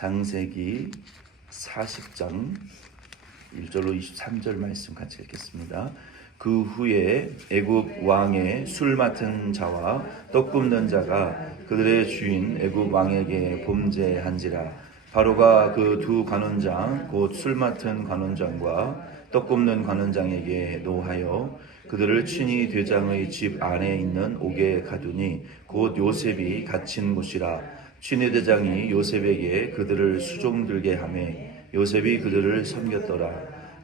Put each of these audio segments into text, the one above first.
창세기 40장 1절로 23절 말씀 같이 읽겠습니다. 그 후에 애굽 왕의 술 맡은 자와 떡 굽는 자가 그들의 주인 애굽 왕에게 범죄한지라. 바로가 그 두 관원장 곧 술 맡은 관원장과 떡 굽는 관원장에게 노하여 그들을 친히 대장의 집 안에 있는 옥에 가두니 곧 요셉이 갇힌 곳이라. 친위 대장이 요셉에게 그들을 수종들게 하매 요셉이 그들을 섬겼더라.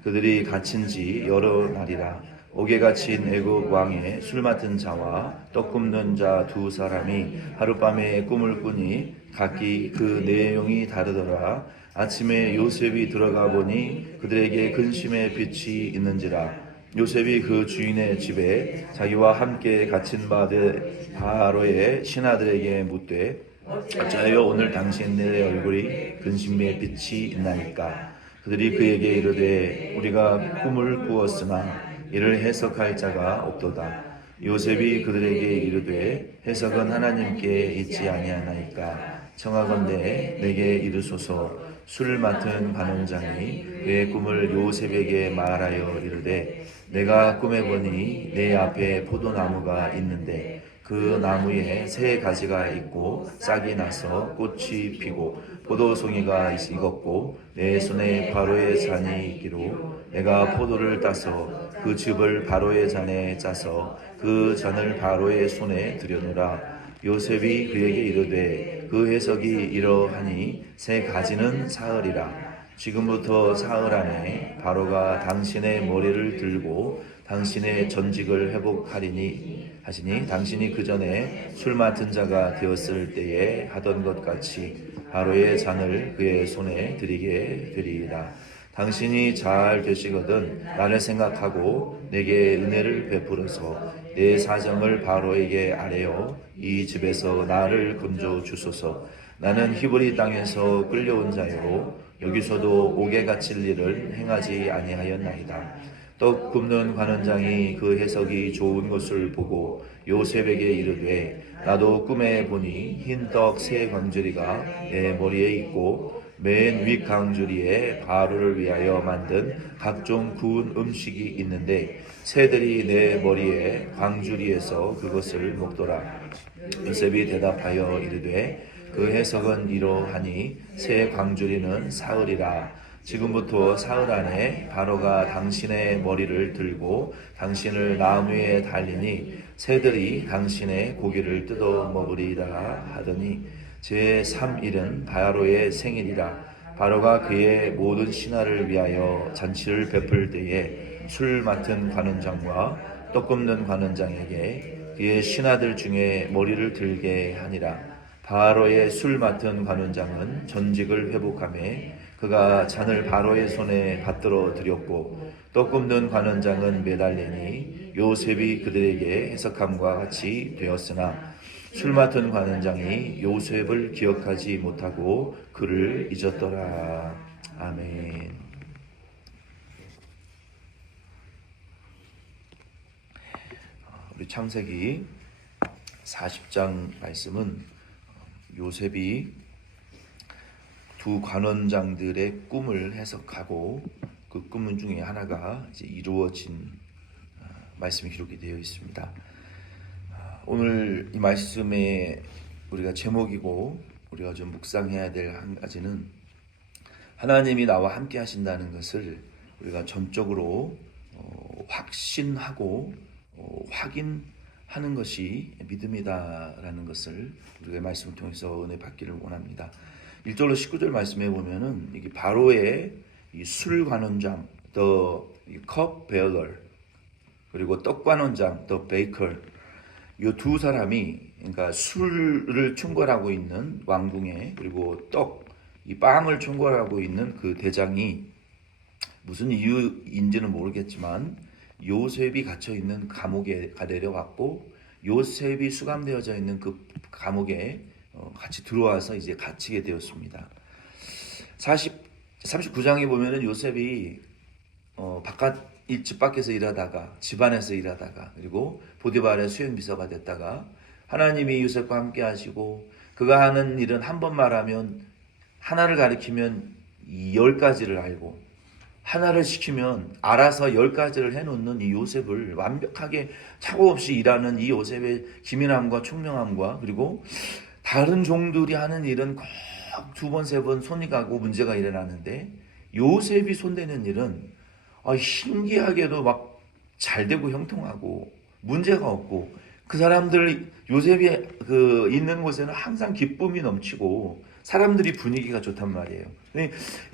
그들이 갇힌 지 여러 날이라. 옥에 갇힌 애굽 왕의 술 맡은 자와 떡 굽는 자 두 사람이 하룻밤에 꿈을 꾸니 각기 그 내용이 다르더라. 아침에 요셉이 들어가 보니 그들에게 근심의 빛이 있는지라. 요셉이 그 주인의 집에 자기와 함께 갇힌 바로의 신하들에게 묻되 어찌하여 오늘 당신의 얼굴이 근심의 빛이 있나이까. 그들이 그에게 이르되 우리가 꿈을 꾸었으나 이를 해석할 자가 없도다. 요셉이 그들에게 이르되 해석은 하나님께 있지 아니하나이까. 청하건대 내게 이르소서. 술 맡은 관원장이 그의 꿈을 요셉에게 말하여 이르되 내가 꿈에 보니 내 앞에 포도나무가 있는데 그 나무에 새 가지가 있고 싹이 나서 꽃이 피고 포도송이가 익었고 내 손에 바로의 잔이 있기로 내가 포도를 따서 그 즙을 바로의 잔에 짜서 그 잔을 바로의 손에 들여놓으라. 요셉이 그에게 이르되 그 해석이 이러하니 새 가지는 사흘이라. 지금부터 사흘 안에 바로가 당신의 머리를 들고 당신의 전직을 회복하리니 하시니 당신이 그 전에 술 맡은 자가 되었을 때에 하던 것 같이 바로의 잔을 그의 손에 드리게 되리이다. 당신이 잘 되시거든 나를 생각하고 내게 은혜를 베풀어서 내 사정을 바로에게 아뢰어 이 집에서 나를 건져 주소서. 나는 히브리 땅에서 끌려온 자요 여기서도 옥에 갇힐 일을 행하지 아니하였나이다. 떡 굽는 관원장이 그 해석이 좋은 것을 보고 요셉에게 이르되 나도 꿈에 보니 흰 떡 세 광주리가 내 머리에 있고 맨 윗 광주리에 바로를 위하여 만든 각종 구운 음식이 있는데 새들이 내 머리에 광주리에서 그것을 먹더라. 요셉이 대답하여 이르되 그 해석은 이러하니 새 광주리는 사흘이라. 지금부터 사흘 안에 바로가 당신의 머리를 들고 당신을 나무에 달리니 새들이 당신의 고기를 뜯어 먹으리라 하더니 제3일은 바로의 생일이라. 바로가 그의 모든 신하를 위하여 잔치를 베풀 때에 술 맡은 관원장과 떡 굽는 관원장에게 그의 신하들 중에 머리를 들게 하니라. 바로의 술 맡은 관원장은 전직을 회복하며 그가 잔을 바로의 손에 받들어 드렸고 떡 굽는 관원장은 매달리니 요셉이 그들에게 해석함과 같이 되었으나 술 맡은 관원장이 요셉을 기억하지 못하고 그를 잊었더라. 아멘. 우리 창세기 40장 말씀은 요셉이 두 관원장들의 꿈을 해석하고 그 꿈 중에 하나가 이제 이루어진 말씀이 기록이 되어 있습니다. 오늘 이 말씀의 우리가 제목이고 우리가 좀 묵상해야 될 한 가지는 하나님이 나와 함께 하신다는 것을 우리가 전적으로 확신하고 확인하는 것이 믿음이다라는 것을 우리가 말씀을 통해서 은혜 받기를 원합니다. 1절로 19절 말씀해 보면은 이게 바로의 이 술 관원장, the cup bearer, 그리고 떡 관원장, the baker, 이 두 사람이 그러니까 술을 충궐하고 있는 왕궁에 그리고 이 빵을 충궐하고 있는 그 대장이 무슨 이유인지는 모르겠지만 요셉이 갇혀 있는 감옥에 내려왔고 요셉이 수감되어져 있는 그 감옥에 같이 들어와서 이제 갇히게 되었습니다. 39장에 보면은 요셉이 집 밖에서 일하다가 집 안에서 일하다가 그리고 보디발의 수행비서가 됐다가 하나님이 요셉과 함께 하시고 그가 하는 일은 한 번 말하면 하나를 가리키면 10가지를 알고 하나를 시키면 알아서 10가지를 해놓는 이 요셉을 완벽하게 착오 없이 일하는 이 요셉의 기민함과 총명함과 그리고 다른 종들이 하는 일은 꼭 2번, 3번 손이 가고 문제가 일어나는데 요셉이 손대는 일은 신기하게도 막 잘 되고 형통하고 문제가 없고 그 사람들 요셉이 있는 곳에는 항상 기쁨이 넘치고 사람들이 분위기가 좋단 말이에요.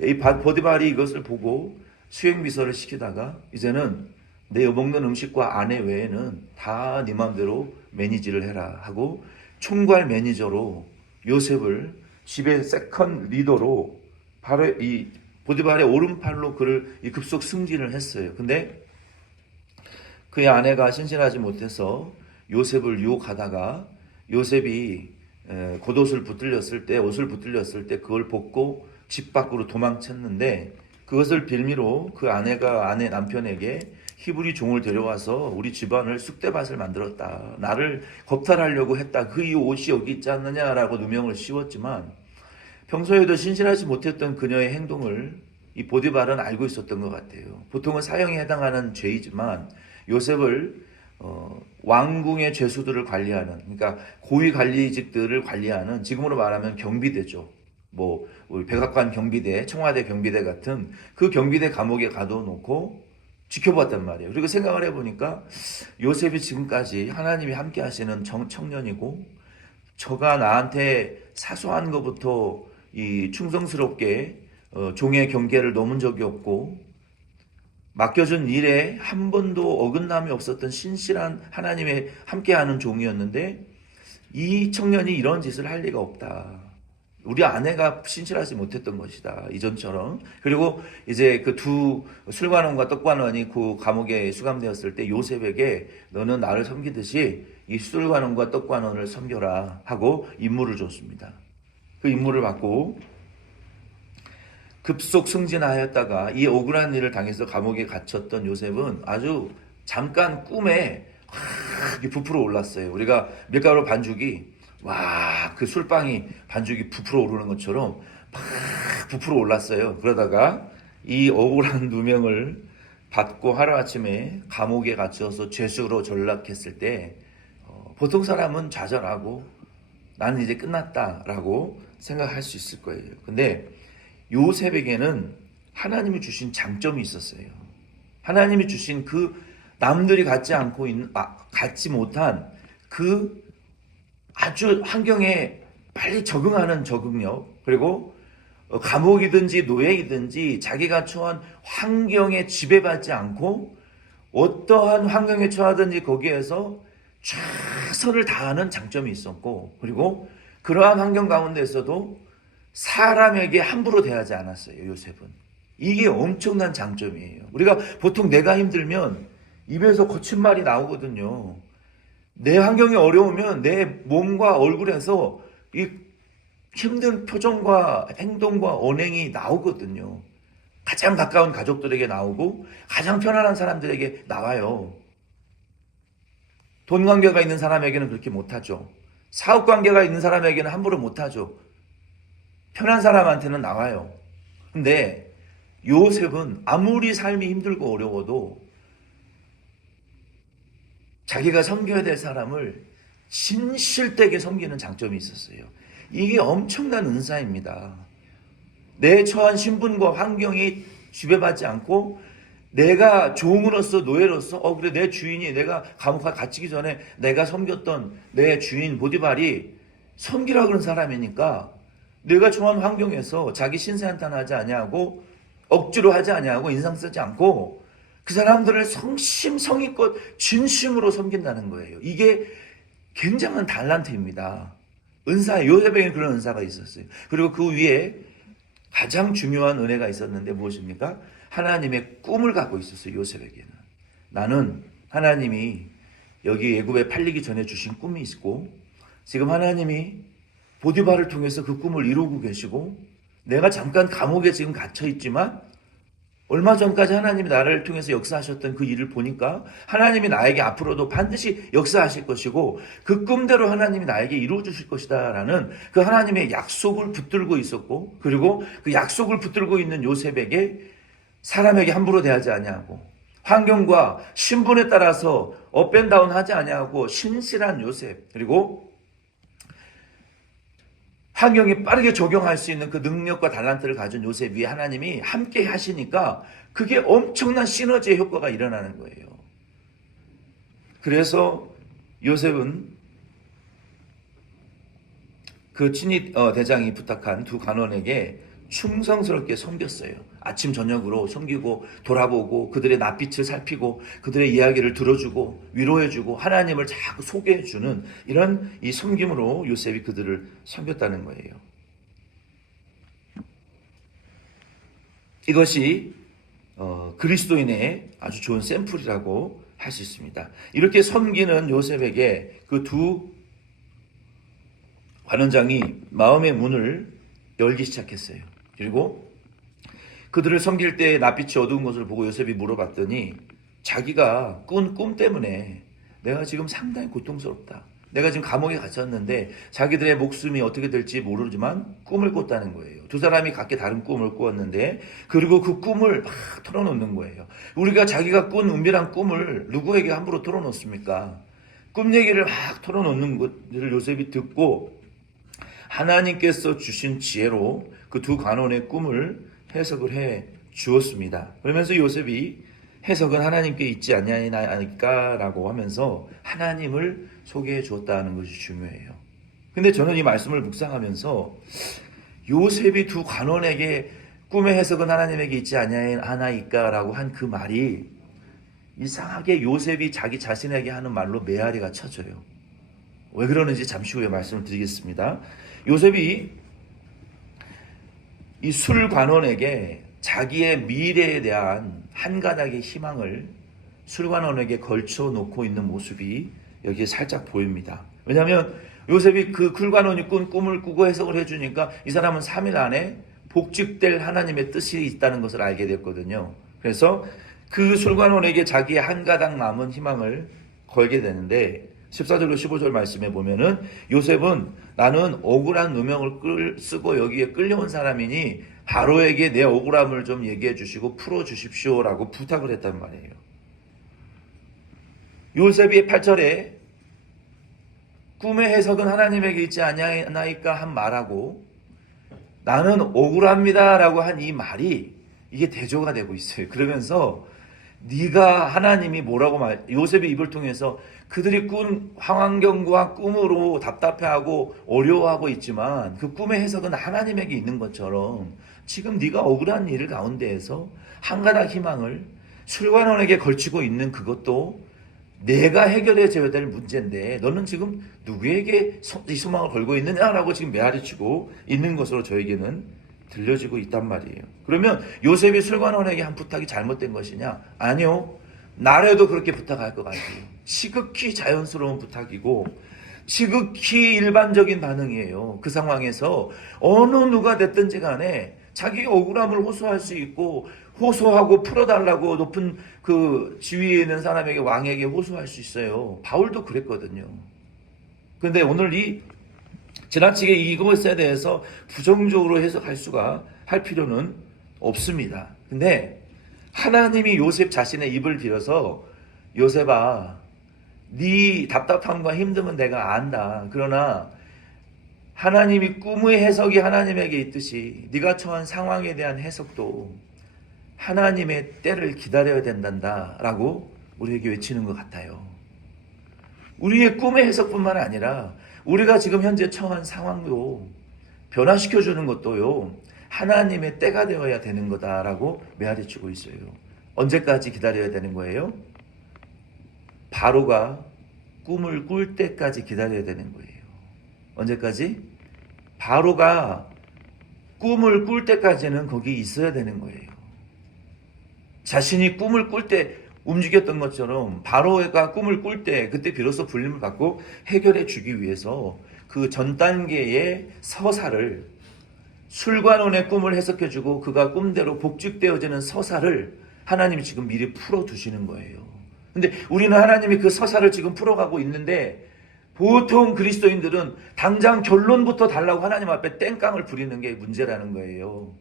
이 보디발이 이것을 보고 수행비서를 시키다가 이제는 내 먹는 음식과 아내 외에는 다 네 맘대로 매니지를 해라 하고 총괄 매니저로 요셉을 집의 세컨 리더로 바로 이 보디발의 오른팔로 그를 급속 승진을 했어요. 근데 그의 아내가 신실하지 못해서 요셉을 유혹하다가 요셉이 겉옷을 붙들렸을 때 옷을 붙들렸을 때 그걸 벗고 집 밖으로 도망쳤는데 그것을 빌미로 그 아내가 아내 남편에게 히브리 종을 데려와서 우리 집안을 쑥대밭을 만들었다. 나를 겁탈하려고 했다. 그 이 옷이 여기 있지 않느냐라고 누명을 씌웠지만 평소에도 신실하지 못했던 그녀의 행동을 이 보디발은 알고 있었던 것 같아요. 보통은 사형에 해당하는 죄이지만 요셉을 왕궁의 죄수들을 관리하는 그러니까 고위 관리직들을 관리하는 지금으로 말하면 경비대죠. 뭐 우리 백악관 경비대, 청와대 경비대 같은 그 경비대 감옥에 가둬놓고 지켜봤단 말이에요. 그리고 생각을 해보니까 요셉이 지금까지 하나님이 함께 하시는 청년이고 저가 나한테 사소한 것부터 이 충성스럽게 종의 경계를 넘은 적이 없고 맡겨준 일에 한 번도 어긋남이 없었던 신실한 하나님의 함께하는 종이었는데 이 청년이 이런 짓을 할 리가 없다. 우리 아내가 신실하지 못했던 것이다. 이전처럼. 그리고 이제 그 두 술관원과 떡관원이 그 감옥에 수감되었을 때 요셉에게 너는 나를 섬기듯이 이 술관원과 떡관원을 섬겨라 하고 임무를 줬습니다. 그 임무를 받고 급속 승진하였다가 이 억울한 일을 당해서 감옥에 갇혔던 요셉은 아주 잠깐 꿈에 부풀어 올랐어요. 우리가 밀가루 반죽이 그 술빵이 반죽이 부풀어 오르는 것처럼 막 부풀어 올랐어요. 그러다가 이 억울한 누명을 받고 하루아침에 감옥에 갇혀서 죄수로 전락했을 때 보통 사람은 좌절하고 나는 이제 끝났다라고 생각할 수 있을 거예요. 근데 요셉에게는 하나님이 주신 장점이 있었어요. 하나님이 주신 그 남들이 갖지 못한 그 아주 환경에 빨리 적응하는 적응력, 그리고 감옥이든지 노예이든지 자기가 처한 환경에 지배받지 않고 어떠한 환경에 처하든지 거기에서 최선을 다하는 장점이 있었고, 그리고 그러한 환경 가운데서도 사람에게 함부로 대하지 않았어요. 요셉은. 이게 엄청난 장점이에요. 우리가 보통 내가 힘들면 입에서 거친 말이 나오거든요. 내 환경이 어려우면 내 몸과 얼굴에서 이 힘든 표정과 행동과 언행이 나오거든요. 가장 가까운 가족들에게 나오고 가장 편안한 사람들에게 나와요. 돈 관계가 있는 사람에게는 그렇게 못하죠. 사업 관계가 있는 사람에게는 함부로 못하죠. 편한 사람한테는 나와요. 근데 요셉은 아무리 삶이 힘들고 어려워도 자기가 섬겨야 될 사람을 신실되게 섬기는 장점이 있었어요. 이게 엄청난 은사입니다. 내 처한 신분과 환경이 지배받지 않고 내가 종으로서 노예로서 그래 내 주인이 내가 감옥에 갇히기 전에 내가 섬겼던 내 주인 보디발이 섬기라 그런 사람이니까 내가 처한 환경에서 자기 신세한탄하지 아니하고 억지로 하지 아니하고 인상 쓰지 않고 그 사람들을 성심성의껏 진심으로 섬긴다는 거예요. 이게 굉장한 달란트입니다. 은사, 요셉에게는 그런 은사가 있었어요. 그리고 그 위에 가장 중요한 은혜가 있었는데 무엇입니까? 하나님의 꿈을 갖고 있었어요. 요셉에게는. 나는 하나님이 여기 애굽에 팔리기 전에 주신 꿈이 있고 지금 하나님이 보디발을 통해서 그 꿈을 이루고 계시고 내가 잠깐 감옥에 지금 갇혀 있지만 얼마 전까지 하나님이 나를 통해서 역사하셨던 그 일을 보니까 하나님이 나에게 앞으로도 반드시 역사하실 것이고 그 꿈대로 하나님이 나에게 이루어 주실 것이다 라는 그 하나님의 약속을 붙들고 있었고, 그리고 그 약속을 붙들고 있는 요셉에게 사람에게 함부로 대하지 아니하고 환경과 신분에 따라서 업앤다운 하지 아니하고 신실한 요셉, 그리고 환경에 빠르게 적용할 수 있는 그 능력과 달란트를 가진 요셉 위에 하나님이 함께 하시니까 그게 엄청난 시너지의 효과가 일어나는 거예요. 그래서 요셉은 그 친위 대장이 부탁한 두 간원에게 충성스럽게 섬겼어요. 아침 저녁으로 섬기고 돌아보고 그들의 낯빛을 살피고 그들의 이야기를 들어주고 위로해주고 하나님을 자꾸 소개해주는 이런 이 섬김으로 요셉이 그들을 섬겼다는 거예요. 이것이 그리스도인의 아주 좋은 샘플이라고 할 수 있습니다. 이렇게 섬기는 요셉에게 그 두 관원장이 마음의 문을 열기 시작했어요. 그리고 그들을 섬길 때 낯빛이 어두운 것을 보고 요셉이 물어봤더니 자기가 꾼 꿈 때문에 내가 지금 상당히 고통스럽다. 내가 지금 감옥에 갇혔는데 자기들의 목숨이 어떻게 될지 모르지만 꿈을 꿨다는 거예요. 두 사람이 각기 다른 꿈을 꾸었는데, 그리고 그 꿈을 막 털어놓는 거예요. 우리가 자기가 꾼 은밀한 꿈을 누구에게 함부로 털어놓습니까? 꿈 얘기를 막 털어놓는 것을 요셉이 듣고 하나님께서 주신 지혜로 그 두 간원의 꿈을 해석을 해 주었습니다. 그러면서 요셉이 해석은 하나님께 있지 않냐니까라고 하면서 하나님을 소개해 주었다는 것이 중요해요. 근데 저는 이 말씀을 묵상하면서 요셉이 두 간원에게 꿈의 해석은 하나님에게 있지 않냐니까라고 한 그 말이 이상하게 요셉이 자기 자신에게 하는 말로 메아리가 쳐져요. 왜 그러는지 잠시 후에 말씀을 드리겠습니다. 요셉이 이 술관원에게 자기의 미래에 대한 한 가닥의 희망을 술관원에게 걸쳐놓고 있는 모습이 여기에 살짝 보입니다. 왜냐하면 요셉이 그 술관원이 꾼 꿈을 꾸고 해석을 해주니까 이 사람은 3일 안에 복직될 하나님의 뜻이 있다는 것을 알게 됐거든요. 그래서 그 술관원에게 자기의 한 가닥 남은 희망을 걸게 되는데 14절로 15절 말씀에 보면은 요셉은 나는 억울한 누명을 쓰고 여기에 끌려온 사람이니 바로에게 내 억울함을 좀 얘기해 주시고 풀어 주십시오라고 부탁을 했단 말이에요. 요셉이 8절에 꿈의 해석은 하나님에게 있지 않냐니까 한 말하고 나는 억울합니다라고 한 이 말이 이게 대조가 되고 있어요. 그러면서 네가 하나님이 뭐라고 요셉의 입을 통해서 그들이 꾼 환경과 꿈으로 답답해하고 어려워하고 있지만 그 꿈의 해석은 하나님에게 있는 것처럼 지금 네가 억울한 일 가운데에서 한 가닥 희망을 술관원에게 걸치고 있는 그것도 내가 해결해 줘야 될 문제인데 너는 지금 누구에게 이 소망을 걸고 있느냐라고 지금 메아리치고 있는 것으로 저에게는 들려지고 있단 말이에요. 그러면 요셉이 술관원에게 한 부탁이 잘못된 것이냐? 아니요. 나라도 그렇게 부탁할 것 같아요. 시극히 자연스러운 부탁이고 시극히 일반적인 반응이에요. 그 상황에서 어느 누가 됐든지 간에 자기 억울함을 호소할 수 있고 호소하고 풀어달라고 높은 그 지위에 있는 사람에게 왕에게 호소할 수 있어요. 바울도 그랬거든요. 그런데 오늘 이 지나치게 이것에 대해서 부정적으로 해석할 수가 할 필요는 없습니다. 근데 하나님이 요셉 자신의 입을 빌어서 요셉아 네 답답함과 힘듦은 내가 안다. 그러나 하나님이 꿈의 해석이 하나님에게 있듯이 네가 처한 상황에 대한 해석도 하나님의 때를 기다려야 된단다 라고 우리에게 외치는 것 같아요. 우리의 꿈의 해석뿐만 아니라 우리가 지금 현재 처한 상황도 변화시켜주는 것도요 하나님의 때가 되어야 되는 거다라고 메아리치고 있어요. 언제까지 기다려야 되는 거예요? 바로가 꿈을 꿀 때까지 기다려야 되는 거예요. 언제까지? 바로가 꿈을 꿀 때까지는 거기 있어야 되는 거예요. 자신이 꿈을 꿀 때 움직였던 것처럼 바로가 꿈을 꿀 때 그때 비로소 불림을 받고 해결해 주기 위해서 그 전 단계의 서사를 술관원의 꿈을 해석해주고 그가 꿈대로 복직되어지는 서사를 하나님이 지금 미리 풀어두시는 거예요. 근데 우리는 하나님이 그 서사를 지금 풀어가고 있는데 보통 그리스도인들은 당장 결론부터 달라고 하나님 앞에 땡깡을 부리는 게 문제라는 거예요.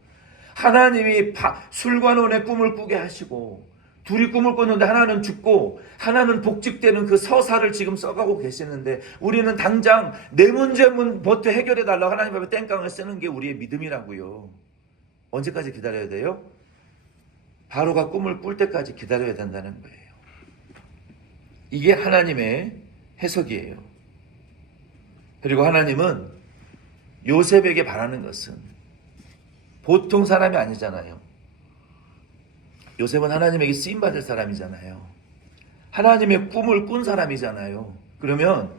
하나님이 술관원의 꿈을 꾸게 하시고 둘이 꿈을 꿨는데 하나는 죽고 하나는 복직되는 그 서사를 지금 써가고 계시는데 우리는 당장 내 문제부터 해결해 달라고 하나님 앞에 땡깡을 쓰는 게 우리의 믿음이라고요. 언제까지 기다려야 돼요? 바로가 꿈을 꿀 때까지 기다려야 된다는 거예요. 이게 하나님의 해석이에요. 그리고 하나님은 요셉에게 바라는 것은 보통 사람이 아니잖아요. 요셉은 하나님에게 쓰임받을 사람이잖아요. 하나님의 꿈을 꾼 사람이잖아요. 그러면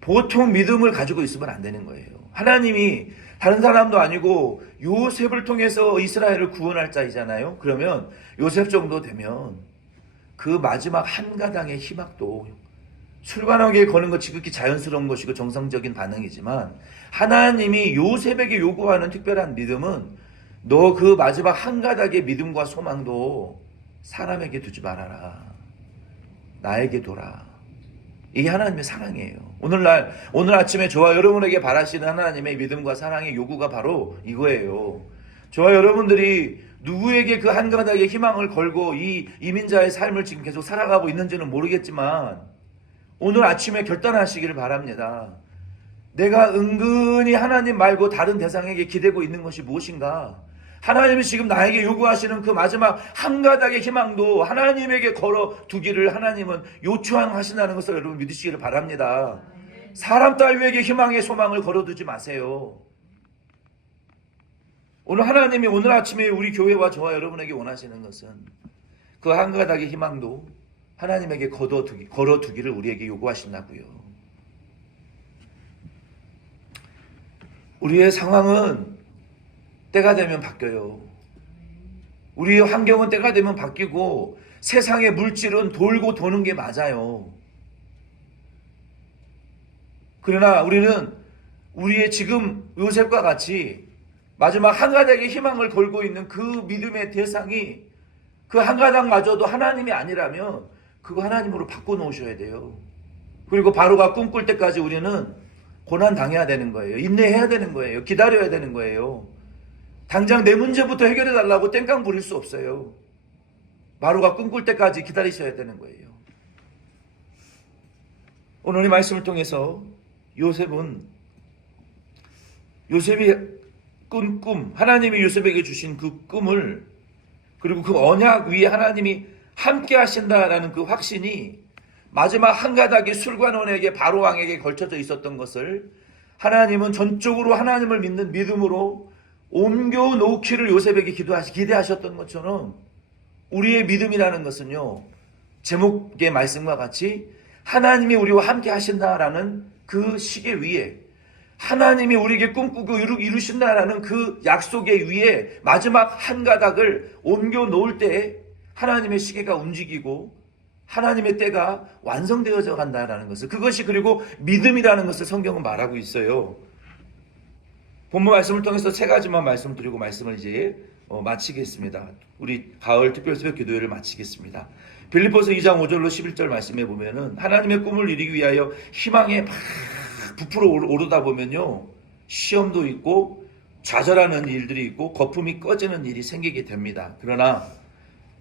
보통 믿음을 가지고 있으면 안 되는 거예요. 하나님이 다른 사람도 아니고 요셉을 통해서 이스라엘을 구원할 자이잖아요. 그러면 요셉 정도 되면 그 마지막 한 가닥의 희망도 술관원에게 거는 것 지극히 자연스러운 것이고 정상적인 반응이지만 하나님이 요셉에게 요구하는 특별한 믿음은 너 그 마지막 한 가닥의 믿음과 소망도 사람에게 두지 말아라. 나에게 둬라. 이게 하나님의 사랑이에요. 오늘 아침에 저와 여러분에게 바라시는 하나님의 믿음과 사랑의 요구가 바로 이거예요. 저와 여러분들이 누구에게 그 한 가닥의 희망을 걸고 이 이민자의 삶을 지금 계속 살아가고 있는지는 모르겠지만 오늘 아침에 결단하시기를 바랍니다. 내가 은근히 하나님 말고 다른 대상에게 기대고 있는 것이 무엇인가? 하나님이 지금 나에게 요구하시는 그 마지막 한 가닥의 희망도 하나님에게 걸어두기를 하나님은 요청하신다는 것을 여러분 믿으시기를 바랍니다. 사람 따위에게 희망의 소망을 걸어두지 마세요. 오늘 하나님이 오늘 아침에 우리 교회와 저와 여러분에게 원하시는 것은 그 한 가닥의 희망도 하나님에게 걸어두기를 우리에게 요구하신다고요. 우리의 상황은 때가 되면 바뀌어요. 우리의 환경은 때가 되면 바뀌고 세상의 물질은 돌고 도는 게 맞아요. 그러나 우리는 우리의 지금 요셉과 같이 마지막 한 가닥의 희망을 걸고 있는 그 믿음의 대상이 그 한 가닥마저도 하나님이 아니라면 그거 하나님으로 바꿔놓으셔야 돼요. 그리고 바로가 꿈꿀 때까지 우리는 고난 당해야 되는 거예요. 인내해야 되는 거예요. 기다려야 되는 거예요. 당장 내 문제부터 해결해 달라고 땡깡 부릴 수 없어요. 바로가 꿈꿀 때까지 기다리셔야 되는 거예요. 오늘 이 말씀을 통해서 요셉이 꾼 꿈, 하나님이 요셉에게 주신 그 꿈을 그리고 그 언약 위에 하나님이 함께 하신다라는 그 확신이 마지막 한 가닥의 술관원에게 바로 왕에게 걸쳐져 있었던 것을 하나님은 전적으로 하나님을 믿는 믿음으로 옮겨 놓기를 요셉에게 기대하셨던 것처럼 우리의 믿음이라는 것은요, 제목의 말씀과 같이 하나님이 우리와 함께 하신다라는 그 시계 위에 하나님이 우리에게 꿈꾸고 이루신다라는 그 약속의 위에 마지막 한 가닥을 옮겨 놓을 때 하나님의 시계가 움직이고 하나님의 때가 완성되어져 간다라는 것을, 그것이 그리고 믿음이라는 것을 성경은 말하고 있어요. 본문 말씀을 통해서 세 가지만 말씀드리고 말씀을 이제 마치겠습니다. 우리 가을 특별새벽 기도회를 마치겠습니다. 빌립보서 2장 5절로 11절 말씀에 보면은 하나님의 꿈을 이루기 위하여 희망에 막 부풀어 오르다 보면요, 시험도 있고 좌절하는 일들이 있고 거품이 꺼지는 일이 생기게 됩니다. 그러나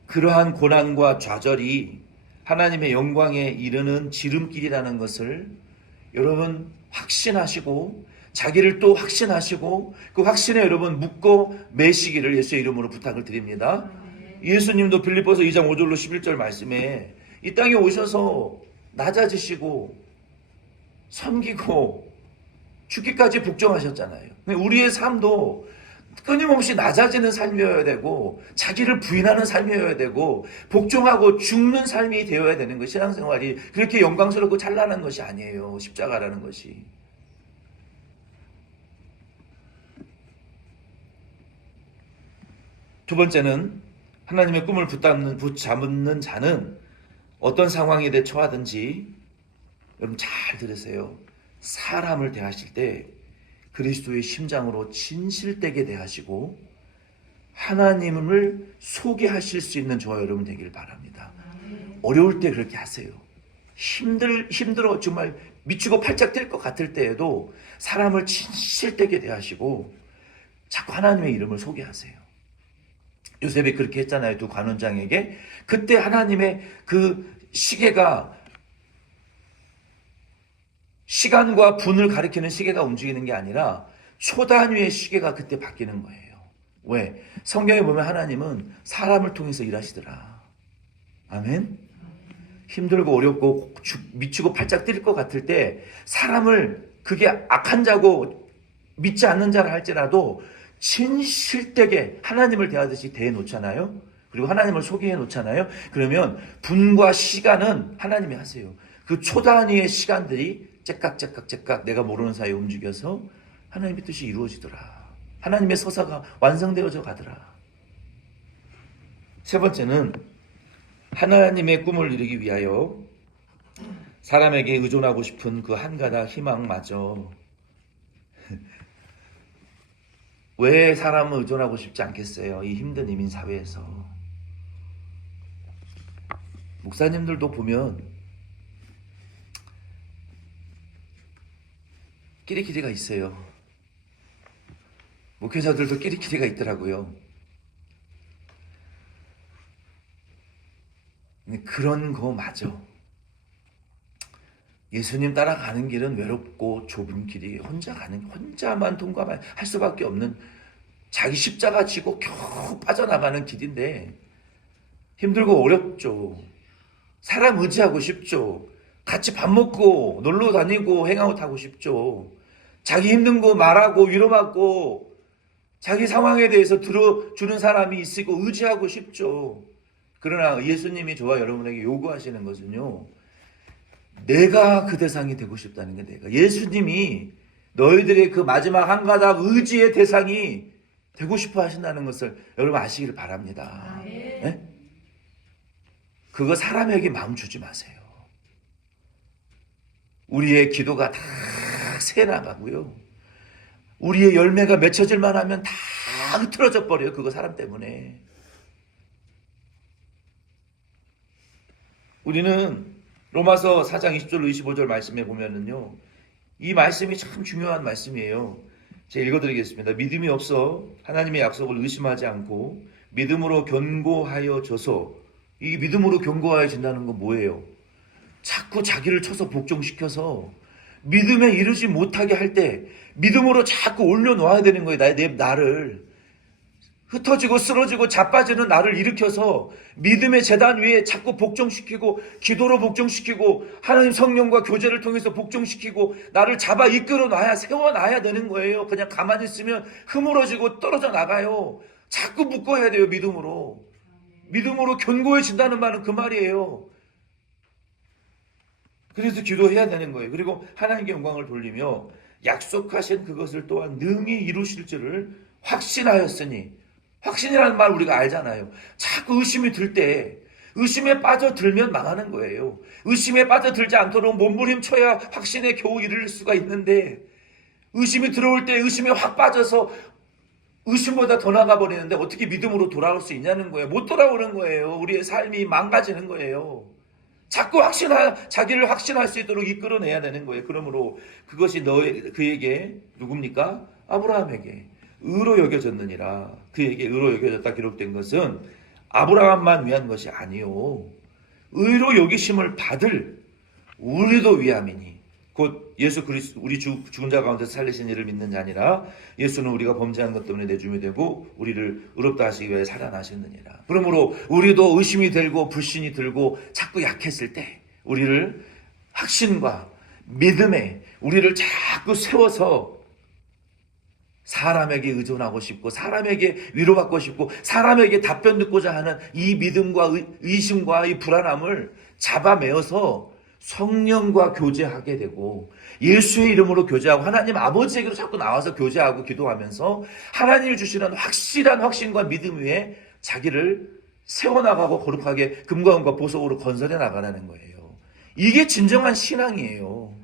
그러한 고난과 좌절이 하나님의 영광에 이르는 지름길이라는 것을 여러분 확신하시고 자기를 또 확신하시고 그 확신에 여러분 묶고 매시기를 예수의 이름으로 부탁을 드립니다. 예수님도 빌립보서 2장 5절로 11절 말씀에 이 땅에 오셔서 낮아지시고 섬기고 죽기까지 복종하셨잖아요. 우리의 삶도 끊임없이 낮아지는 삶이어야 되고 자기를 부인하는 삶이어야 되고 복종하고 죽는 삶이 되어야 되는 것이 신앙생활이 그렇게 영광스럽고 찬란한 것이 아니에요. 십자가라는 것이. 두 번째는 하나님의 꿈을 붙잡는 자는 어떤 상황에 대해 처하든지 여러분 잘 들으세요. 사람을 대하실 때 그리스도의 심장으로 진실되게 대하시고 하나님을 소개하실 수 있는 저와 여러분 되길 바랍니다. 어려울 때 그렇게 하세요. 힘들어 정말 미치고 팔짝 뛸 것 같을 때에도 사람을 진실되게 대하시고 자꾸 하나님의 이름을 소개하세요. 요셉이 그렇게 했잖아요. 두 관원장에게. 그때 하나님의 그 시계가, 시간과 분을 가리키는 시계가 움직이는 게 아니라 초단위의 시계가 그때 바뀌는 거예요. 왜? 성경에 보면 하나님은 사람을 통해서 일하시더라. 아멘? 힘들고 어렵고 미치고 팔짝 뛸 것 같을 때 사람을, 그게 악한 자고 믿지 않는 자라 할지라도 진실되게 하나님을 대하듯이 대해 놓잖아요. 그리고 하나님을 소개해 놓잖아요. 그러면 분과 시간은 하나님이 하세요. 그 초단위의 시간들이 째깍째깍째깍 내가 모르는 사이에 움직여서 하나님의 뜻이 이루어지더라. 하나님의 서사가 완성되어져 가더라. 세 번째는 하나님의 꿈을 이루기 위하여 사람에게 의존하고 싶은 그 한 가닥 희망마저. 왜 사람은 의존하고 싶지 않겠어요? 이 힘든 이민 사회에서. 목사님들도 보면 끼리끼리가 있어요. 목회자들도 끼리끼리가 있더라고요. 그런 거 맞아. 예수님 따라가는 길은 외롭고 좁은 길이, 혼자만 통과할 수밖에 없는, 자기 십자가 지고 겨우 빠져나가는 길인데 힘들고 어렵죠. 사람 의지하고 싶죠. 같이 밥 먹고 놀러 다니고 행아웃하고 싶죠. 자기 힘든 거 말하고 위로받고 자기 상황에 대해서 들어주는 사람이 있고 의지하고 싶죠. 그러나 예수님이 저와 여러분에게 요구하시는 것은요, 내가 그 대상이 되고 싶다는 게, 내가 예수님이 너희들의 그 마지막 한 가닥 의지의 대상이 되고 싶어 하신다는 것을 여러분 아시기를 바랍니다. 네? 그거 사람에게 마음 주지 마세요. 우리의 기도가 다 새 나가고요, 우리의 열매가 맺혀질만 하면 다 흐트러져 버려요. 그거 사람 때문에. 우리는 로마서 4장 20절로 25절 말씀에 보면은요, 이 말씀이 참 중요한 말씀이에요. 제가 읽어드리겠습니다. 믿음이 없어 하나님의 약속을 의심하지 않고 믿음으로 견고하여져서, 이 믿음으로 견고하여진다는 건 뭐예요? 자꾸 자기를 쳐서 복종시켜서 믿음에 이르지 못하게 할 때 믿음으로 자꾸 올려놓아야 되는 거예요. 나를 흩어지고 쓰러지고 자빠지는 나를 일으켜서 믿음의 재단 위에 자꾸 복종시키고, 기도로 복종시키고, 하나님 성령과 교제를 통해서 복종시키고, 나를 잡아 이끌어 놔야, 세워놔야 되는 거예요. 그냥 가만히 있으면 흐물어지고 떨어져 나가요. 자꾸 묶어야 돼요. 믿음으로. 믿음으로 견고해진다는 말은 그 말이에요. 그래서 기도해야 되는 거예요. 그리고 하나님께 영광을 돌리며 약속하신 그것을 또한 능히 이루실 줄을 확신하였으니, 확신이라는 말 우리가 알잖아요. 자꾸 의심이 들 때, 의심에 빠져들면 망하는 거예요. 의심에 빠져들지 않도록 몸부림쳐야 확신에 겨우 이를 수가 있는데, 의심이 들어올 때 의심에 확 빠져서 의심보다 더 나가버리는데 어떻게 믿음으로 돌아올 수 있냐는 거예요. 못 돌아오는 거예요. 우리의 삶이 망가지는 거예요. 자꾸 자기를 확신할 수 있도록 이끌어내야 되는 거예요. 그러므로 그것이 그에게, 누굽니까? 아브라함에게 의로 여겨졌느니라. 그에게 의로 여겨졌다 기록된 것은 아브라함만 위한 것이 아니요, 의로 여기심을 받을 우리도 위함이니, 곧 예수 그리스도 우리 죽은 자 가운데서 살리신 이를 믿는 자니라. 예수는 우리가 범죄한 것 때문에 내줌이 되고 우리를 의롭다 하시기 위해 살아나셨느니라. 그러므로 우리도 의심이 들고 불신이 들고 자꾸 약했을 때 우리를 확신과 믿음에 우리를 자꾸 세워서 사람에게 의존하고 싶고, 사람에게 위로받고 싶고, 사람에게 답변 듣고자 하는 이 믿음과 의심과 이 불안함을 잡아매어서 성령과 교제하게 되고, 예수의 이름으로 교제하고, 하나님 아버지에게로 자꾸 나와서 교제하고 기도하면서 하나님이 주시는 확실한 확신과 믿음 위에 자기를 세워나가고 거룩하게 금과 은과 보석으로 건설해 나가라는 거예요. 이게 진정한 신앙이에요.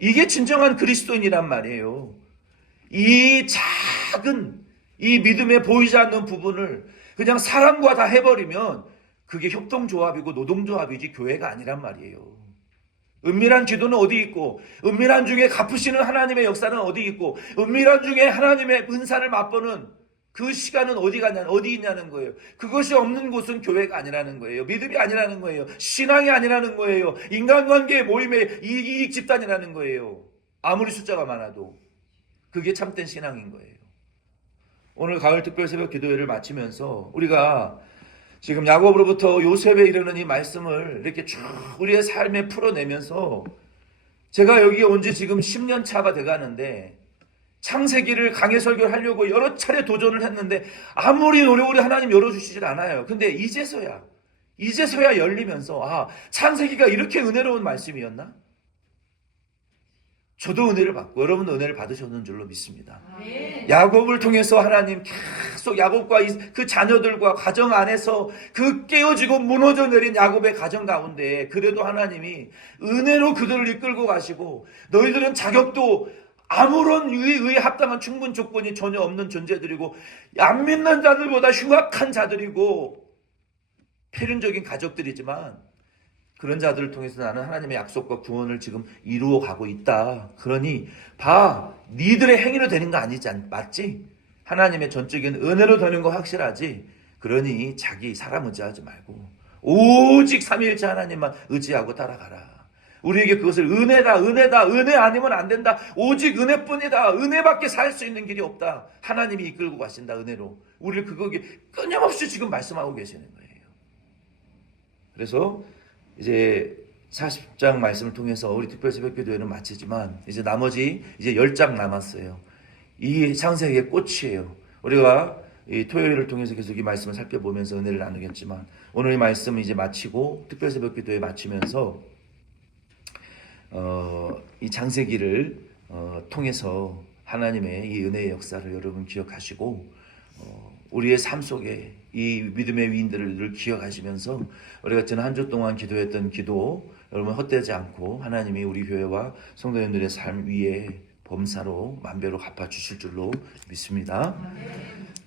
이게 진정한 그리스도인이란 말이에요. 이 작은 이 믿음에 보이지 않는 부분을 그냥 사람과 다 해버리면 그게 협동조합이고 노동조합이지 교회가 아니란 말이에요. 은밀한 기도는 어디 있고, 은밀한 중에 갚으시는 하나님의 역사는 어디 있고, 은밀한 중에 하나님의 은사를 맛보는 그 시간은 어디 있냐는 거예요. 그것이 없는 곳은 교회가 아니라는 거예요. 믿음이 아니라는 거예요. 신앙이 아니라는 거예요. 인간관계의 모임의 이익 집단이라는 거예요. 아무리 숫자가 많아도 그게 참된 신앙인 거예요. 오늘 가을 특별 새벽 기도회를 마치면서 우리가 지금 야곱으로부터 요셉에 이르는 이 말씀을 이렇게 쭉 우리의 삶에 풀어내면서 제가 여기 온 지 지금 10년 차가 돼가는데 창세기를 강해 설교를 하려고 여러 차례 도전을 했는데 아무리 노력을 하나님 열어주시질 않아요. 근데 이제서야 열리면서 창세기가 이렇게 은혜로운 말씀이었나? 저도 은혜를 받고 여러분도 은혜를 받으셨는 줄로 믿습니다. 야곱을 통해서 하나님 계속 야곱과 그 자녀들과 가정 안에서 그 깨어지고 무너져 내린 야곱의 가정 가운데 그래도 하나님이 은혜로 그들을 이끌고 가시고 너희들은 자격도 아무런 의에 합당한 충분 조건이 전혀 없는 존재들이고 안 믿는 자들보다 흉악한 자들이고 폐륜적인 가족들이지만 그런 자들을 통해서 나는 하나님의 약속과 구원을 지금 이루어 가고 있다. 그러니 니들의 행위로 되는 거 아니지 맞지? 하나님의 전적인 은혜로 되는 거 확실하지? 그러니 자기 사람 의지하지 말고 오직 삼위일체 하나님만 의지하고 따라가라. 우리에게 그것을 은혜다 은혜 아니면 안 된다. 오직 은혜뿐이다. 은혜밖에 살 수 있는 길이 없다. 하나님이 이끌고 가신다. 은혜로. 우리를 그거에 끊임없이 지금 말씀하고 계시는 거예요. 그래서 이제 40장 말씀을 통해서 우리 특별 새벽 기도회는 마치지만 이제 나머지 이제 10장 남았어요. 이 창세기의 꽃이에요. 우리가 이 토요일을 통해서 계속 이 말씀을 살펴보면서 은혜를 나누겠지만 오늘 이 말씀을 이제 마치고 특별 새벽 기도회 마치면서 이 창세기를 통해서 하나님의 이 은혜의 역사를 여러분 기억하시고 우리의 삶 속에 이 믿음의 위인들을 늘 기억하시면서 우리가 지난 한 주 동안 기도했던 기도 여러분 헛되지 않고 하나님이 우리 교회와 성도님들의 삶 위에 범사로 만배로 갚아주실 줄로 믿습니다.